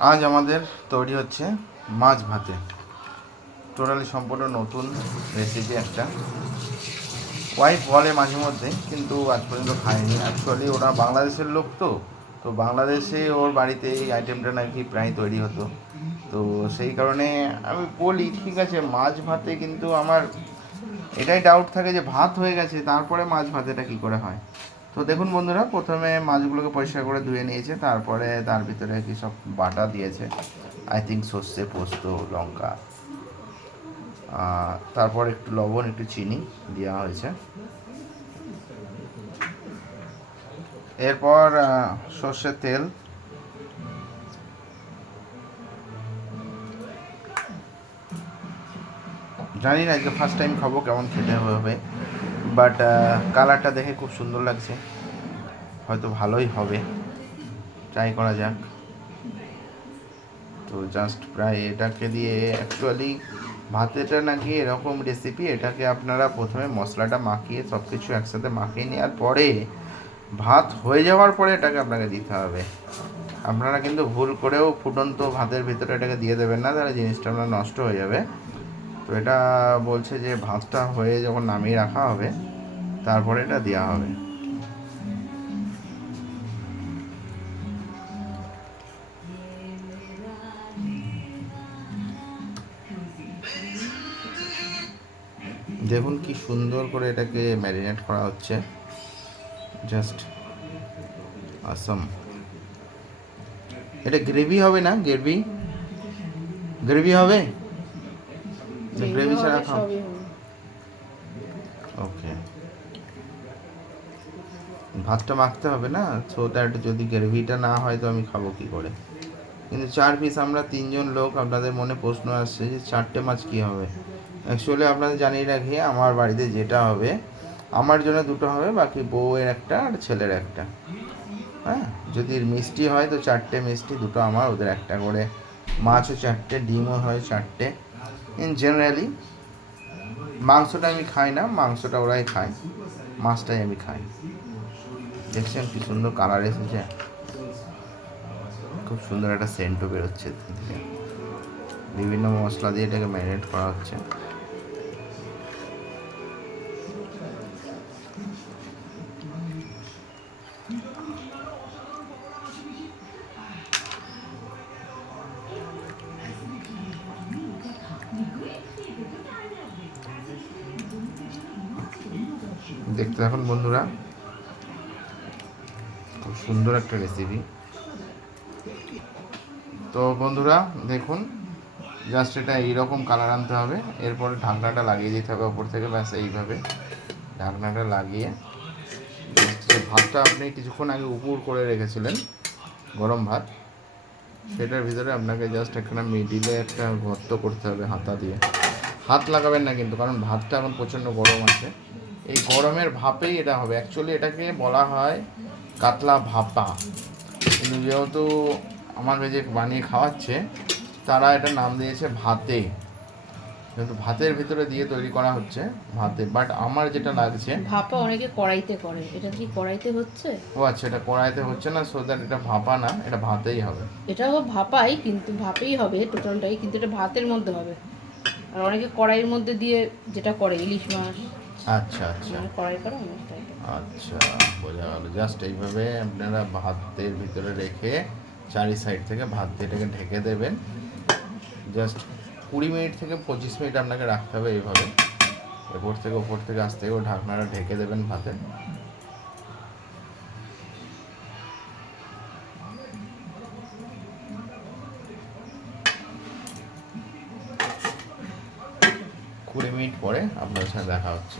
আজ আমাদের তৈরি হচ্ছে মাছ ভাতে। টোটালি সম্পূর্ণ নতুন রেসিপি একটা। ওয়াইফ বলে মাঝে মধ্যে, কিন্তু আজ পর্যন্ত খায়নি। অ্যাকচুয়ালি ওরা বাংলাদেশের লোক, তো বাংলাদেশে ওর বাড়িতে এই আইটেমটা নাকি প্রায় তৈরি হতো। তো সেই কারণে আমি বলি ঠিক আছে মাছ ভাতে, কিন্তু আমার এটাই ডাউট থাকে যে ভাত হয়ে গেছে তারপরে মাছ ভাতেটা কী করে হয়। তো দেখুন বন্ধুরা, প্রথমে মাছগুলোকে পরিষ্কার করে ধুয়ে নিয়েছে, তারপরে তার ভিতরে কি সব বাটা দিয়েছে। আই থিঙ্ক সর্ষে, পোস্ত, লঙ্কা, তারপর একটু লবণ, একটু চিনি দেওয়া হয়েছে। এরপর সর্ষের তেল, জানি না আজকে ফার্স্ট টাইম খাবো কেমন খেতে হবে, বাট কালারটা দেখে খুব সুন্দর লাগছে, হয়তো ভালোই হবে, ট্রাই করা যাক। তো জাস্ট প্রায় এটাকে দিয়ে অ্যাকচুয়ালি ভাতেটা নাকি এরকম রেসিপি, এটাকে আপনারা প্রথমে মশলাটা মাখিয়ে সব কিছু একসাথে মাখিয়ে নেওয়ার পরে ভাত হয়ে যাওয়ার পরে এটাকে আপনাকে দিতে হবে। আপনারা কিন্তু ভুল করেও ফুটন্ত ভাতের ভিতরে এটাকে দিয়ে দেবেন না, তাহলে জিনিসটা আপনার নষ্ট হয়ে যাবে। তো এটা বলছে যে ভাতটা হয়ে যখন নামিয়ে রাখা হবে তারপরে এটা দেওয়া হবে। দেখুন কি সুন্দর করে এটাকে ম্যারিনেট করা হচ্ছে, জাস্ট আসাম। এটা গ্রেভি হবে না? গ্রেভি গ্রেভি হবে, গ্রেভি ছাড়া খাও? ওকে, ভাতটা মাখতে হবে না, সো দ্যাট যদি গ্রেভিটা না হয় তো আমি খাবো কী করে। কিন্তু 4 পিস আমরা 3 জন লোক, আপনাদের মনে প্রশ্ন আসছে যে 4টে মাছ কী হবে। অ্যাকচুয়ালি আপনাদের জানিয়ে রাখি, আমার বাড়িতে যেটা হবে, আমার জন্য 2টো হবে, বাকি বউয়ের একটা আর ছেলের একটা। হ্যাঁ, যদি মিষ্টি হয় তো 4টে মিষ্টি, 2টো আমার, ওদের একটা করে। মাছও 4টে, ডিমও হয় 4টে। ইন জেনারেলি মাংসটা আমি খাই না, মাংসটা ওরাই খায়, মাছটাই আমি খাই। দেখছেন কি সুন্দর কালার এসেছে, খুব সুন্দর একটা সেন্টও বেরোচ্ছে। বিভিন্ন মশলা দিয়ে এটাকে ম্যারিনেট করা হচ্ছে। দেখতে থাকুন বন্ধুরা, খুব সুন্দর একটা রেসিপি। তো বন্ধুরা দেখুন, জাস্ট এটা এইরকম কালার আনতে হবে, এরপরে ঢাকনাটা লাগিয়ে দিতে হবে ওপর থেকে, ব্যাস এইভাবে ঢাকনাটা লাগিয়ে যে ভাতটা আপনি কিছুক্ষণ আগে উপর করে রেখেছিলেন গরম ভাত, সেটার ভিতরে আপনাকে জাস্ট একটা মিডিলে একটা গর্ত করতে হবে হাতা দিয়ে। হাত লাগাবেন না কিন্তু, কারণ ভাতটা এখন প্রচণ্ড গরম আছে, এই গরমের ভাপেই এটা হবে। অ্যাকচুয়ালি এটাকে বলা হয় কাতলা ভাপা, কিন্তু যেহেতু আমার যে বানিয়ে খাওয়াচ্ছে তারা এটা নাম দিয়েছে ভাতে, যেহেতু ভাতের ভিতরে দিয়ে তৈরি করা হচ্ছে ভাতে। বাট আমার যেটা লাগছে, ভাপা অনেকে কড়াইতে করে, এটা কি কড়াইতে হচ্ছে? ও আচ্ছা, এটা কড়াইতে হচ্ছে না, সো দ্যাট এটা ভাপা না, এটা ভাতেই হবে। এটাও ভাপাই, কিন্তু ভাপেই হবে টোটালটাই, কিন্তু এটা ভাতের মধ্যে হবে। আর অনেকে কড়াইয়ের মধ্যে দিয়ে যেটা করে ইলিশ মাছ, আচ্ছা আচ্ছা কড়াই করে অনেকটাই। আচ্ছা, বোঝা গেল। জাস্ট এইভাবে আপনারা ভাতের ভিতরে রেখে চারি সাইড থেকে ভাত দিয়ে এটাকে ঢেকে দেবেন। জাস্ট 20 মিনিট থেকে 25 মিনিট আপনাকে রাখতে হবে এইভাবে, ওপর থেকে আস্তে করে ঢাকনাটা ঢেকে দেবেন ভাতে। কুড়ি মিনিট পরে আপনার সাথে দেখা হচ্ছে।